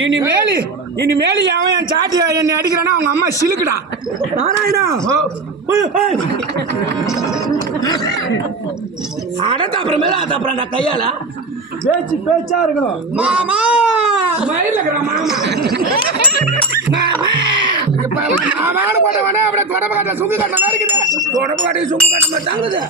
இனிமேல் இனிமேல் அவன் என் சாட்டி என்னை அடிக்கிறானா அவங்க அம்மா சிலுக்குடா. நாராயணா அடத்த அப்புறமேல அது அப்புறம் நான் கையால. பேச்சு பேச்சா இருக்கணும். மாமா. மயில மாமா. மாமா. இப்ப மாமான்னு போட்ட வேணா அப்படியே தொடப்ப காட்ட சுங்கு காட்ட இருக்குது. தொடப்பு காட்டி சும்மா காட்ட மாதிரி தாங்குது.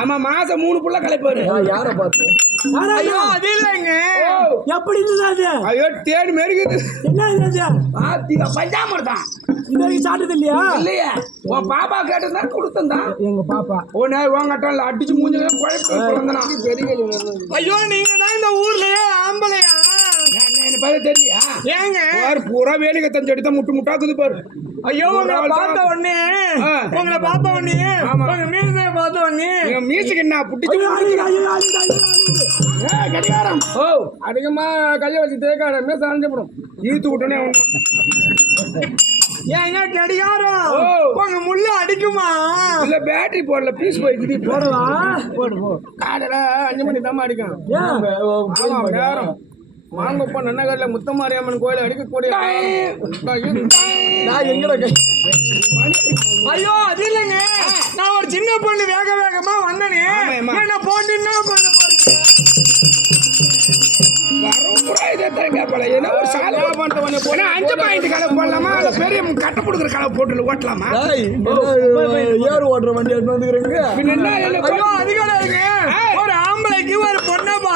ஆமா மாசம் மூணு புள்ள கலைப்பாரு. யாரை பார்த்து ஐயோ அது இல்லைங்க. எப்படி இருந்தது அது? ஐயோ தேடி மெருகுது. என்ன இருந்தது பாத்தீங்க பஞ்சாமர் தான் இது வரைக்கும் சாப்பிட்டது இல்லையா? இல்லையே. உன் பாப்பா கேட்டதா கொடுத்தந்தான் எங்க பாப்பா. உன்னை அடிச்சு மூஞ்சி குழப்பம் பிறந்தனா. ஐயோ நீங்க தான் இந்த ஊர்லயே ஆம்பளையா? என்ன தெரியலையா ஏங்க? பாரு பூரா வேலிகை தஞ்சு அடித்தா முட்டு முட்டாக்குது பாரு ஐயோ உங்களை பார்த்த உடனே. உங்களை பார்த்த உடனே. உங்க மீசைய பார்த்த உடனே மீசுக்கு என்ன புட்டிச்சு கடிகாரம். ஓ. அதிகமா கைய வச்சு தேக்காட மீச அரைஞ்சப்படும் ஈத்து விட்டனே அவன். ஏங்க கடிகாரம். உங்க முள்ள அடிக்குமா? இல்ல பேட்டரி போடல பீஸ் போய்க்குது போடவா போடு போ காலையில அஞ்சு மணி தான் அடிக்கும் நேரம். மாங்கப்பா நன்னகர்ல முத்தமாரியம்மன் கோயில் அடிக்கக்கூடிய நான் எங்கட ஐயோ அது இல்லைங்க. நான் ஒரு சின்ன பொண்ணு வேக வேகமா வந்தனே. என்ன போட்டு என்ன பண்ண ஓட்டுற வண்டி ஒரு ஆம்பளைக்கு ஒரு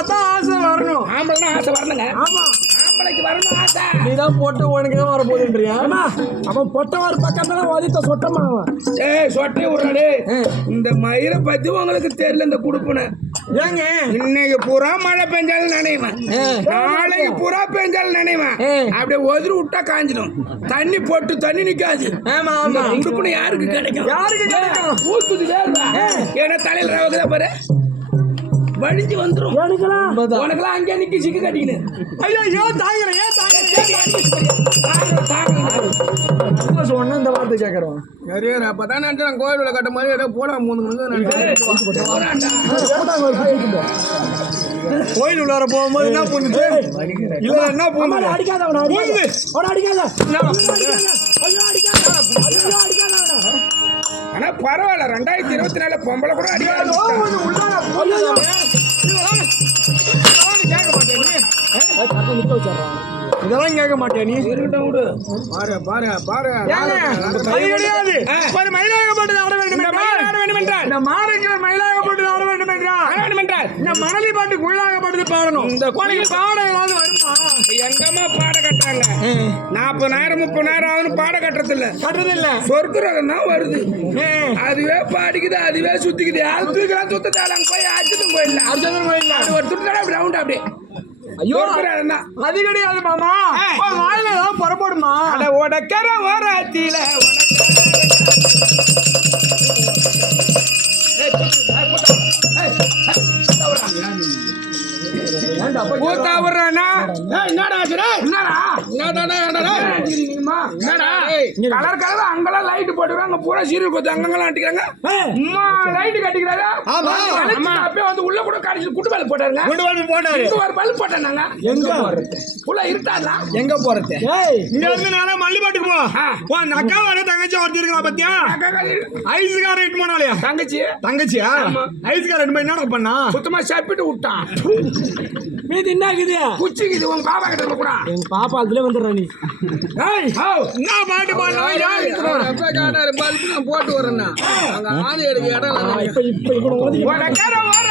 பார்த்தா ஆசை வரணும். ஆம்பளைனா ஆசை வரணுங்க ஆமா. ஆம்பளைக்கு வரணும் ஆசை. நீ தான் போட்டு உனக்கு தான் வர போதுன்றியா அவன் பொட்ட ஒரு பக்கத்துல வதித்த சொட்டமா அவன். ஏய் சொட்டை விடுறாடே. இந்த மயிரை பத்தி உங்களுக்கு தெரியல இந்த குடுப்புன. ஏங்க. இன்னைக்கு பூரா மழை பெஞ்சாலும் நினைவேன். நாளைக்கு பூரா பெஞ்சாலும் நினைவேன். அப்படியே ஒதுரு விட்டா காஞ்சிடும். தண்ணி போட்டு தண்ணி நிக்காது. ஆமா ஆமா. குடுப்புன யாருக்கு கிடைக்கும்? யாருக்கு கிடைக்கும்? ஊத்துது ஏன்னா தலையில ரவகுதா பாரு. வடிஞ்சு வந்துரும். எடுக்கலாம் உனக்கெல்லாம் அங்கே நிக்கி சிக்கு கட்டிக்கினு. ஐயோ ஏன் தாங்கல ஏன் தாங்கல சொன்ன இந்த வார்த்தை கேட்கறோம் நிறைய அப்பதான் கோயிலுல கட்ட மாதிரி ஏதோ போடா மூணு கோயில் உள்ளார போகும்போது என்ன பண்ணுச்சு? இல்ல என்ன பண்ணுது. அடிக்காத. அடிக்காத. அடிக்காத. ஆனா பரவாயில்ல ரெண்டாயிரத்தி இருபத்தி நாலு பொம்பளை கூட அடிக்காது. கரெக்டா நிக்க வச்சிடறான் இதெல்லாம் கேட்க மாட்டியா நீ பாரு பாரு பாரு. கிடையாது. ஒரு மயிலாகப்பட்டது ஆட வேண்டும் ஆட வேண்டும் என்றால். இந்த மாடுக்கு மயிலாகப்பட்டது ஆட வேண்டும் என்றால், ஆட வேண்டும் என்றால். இந்த மணலி பாட்டுக்கு உள்ளாகப்பட்டது பாடணும். இந்த உனக்கு பாட ஏதாவது வருமா? எங்கம்மா பாட கட்டுறாங்க? நாற்பதாயிரம் முப்பதாயிரம் ஆகுது பாட கட்டுறது இல்ல கட்டுறது இல்ல சொர்க்கரகம் தான் வருது. அதுவே பாடிக்குது அதுவே சுத்திக்குது. அது தூக்கலாம் சுத்த தேலாம் போய் அடிச்சுட்டும் போயிடல அர்ஜுனன் கோயில்ல அது ஒரு துட்டு அப்படியே. ஐயோ அது கிடையாது மாமா. வாயில ஏதாவது புறப்படுமா? அட உடக்கர ஓரத்தில கூத்தாவுறானா கலர் கலர் அங்கெல்லாம் லைட் போட்டுறாங்க பூரா சீரியல் கொத்து அங்கங்கெல்லாம் அடிக்கிறாங்க அம்மா லைட் கட்டிக்கிறாரு அப்படியே வந்து உள்ள கூட கடிச்சு குட்டு மேல போட்டாருங்க. கொண்டு வந்து இங்க ஒரு பல்ப் போட்டாங்க எங்க? உள்ள இருட்டாடா எங்க போறது? ஏய். இங்க இருந்து நேரா மல்லிபாட்டுக்கு போ. உன் அக்கா வர தங்கச்சி ஒருத்தி இருக்கா பாத்தியா? ஐஸ்கார இட்டு போனாலயா தங்கச்சி. தங்கச்சியா? ஐஸ்கார இட்டு போய் என்ன பண்ணா? சுத்தமா சாப்பிட்டு விட்டான். மீதி என்ன ஆகுது? குச்சிக்கு இது உங்க பாப்பா கிட்ட கூட எங்க பாப்பா அதுல வந்துடுறா நீ. ஏய் பாடுறா யார் இருக்கிறா போட்டு வரேன்னா. அங்க ஆணி எடுக்க இடம் இப்ப இப்ப உனக்கர உனக்கர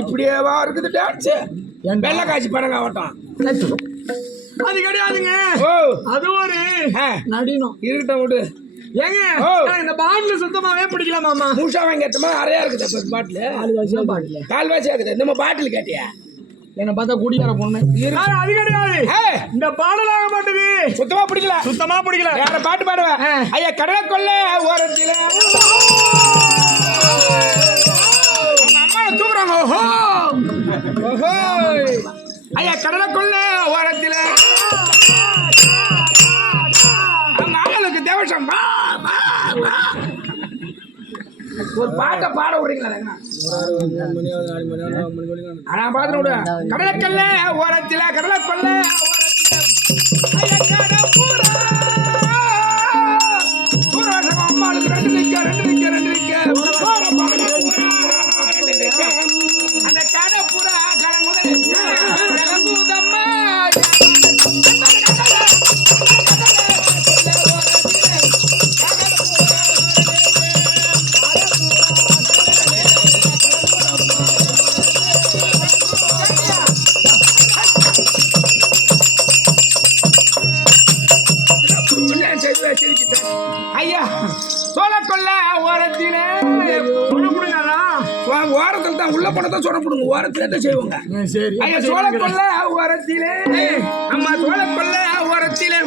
இப்படியேவா இருக்குது டான்ஸ் வெள்ளை காய்ச்சி படங்க ஆகட்டும் அது கிடையாதுங்க. ஓ. அது ஒரு நடினம். இருக்கட்டும் விடு. ஏங்க இந்த பாட்டில் சுத்தமாவே பிடிக்கல மாமா. மூஷா வாங்கி ஏத்தமா அறையா இருக்குது இப்போ பாட்டில்? கால்வாசியா பாட்டில். கால்வாசியா இருக்குது? இந்த பாட்டில் கேட்டியா? என்னை பார்த்தா குடிக்கார பொண்ணு. அது கிடையாது. இந்த பாடலாக மாட்டுது. சுத்தமா பிடிக்கல. சுத்தமா பிடிக்கல. வேற பாட்டு பாடுவேன். ஐயா கடலை கொள்ள ஓரத்தில அம்மாவை ஓஹோ! ஓஹோ! ஐயா கடலை கொள்ள ஓரத்தில. அவங்க ஆளுக்கு தேவசம். ஒரு பாட்டை பாட விடுறீங்களா நான் பாத்து விடு. கடலைக்கல்ல ஓரத்தில கடலைக்கொல்ல அம்மாளுக்கு ஐயா சோழக்கொல்ல ஓரத்திலே ஓரத்தில் தான் உள்ள போனதான் சொல்ல போடுங்க ஓரத்திலே தான் செய்வாங்க. ஐயா சோழக்கொல்ல ஓரத்திலே. அம்மா சோழக்கொல்ல ஓரத்திலே.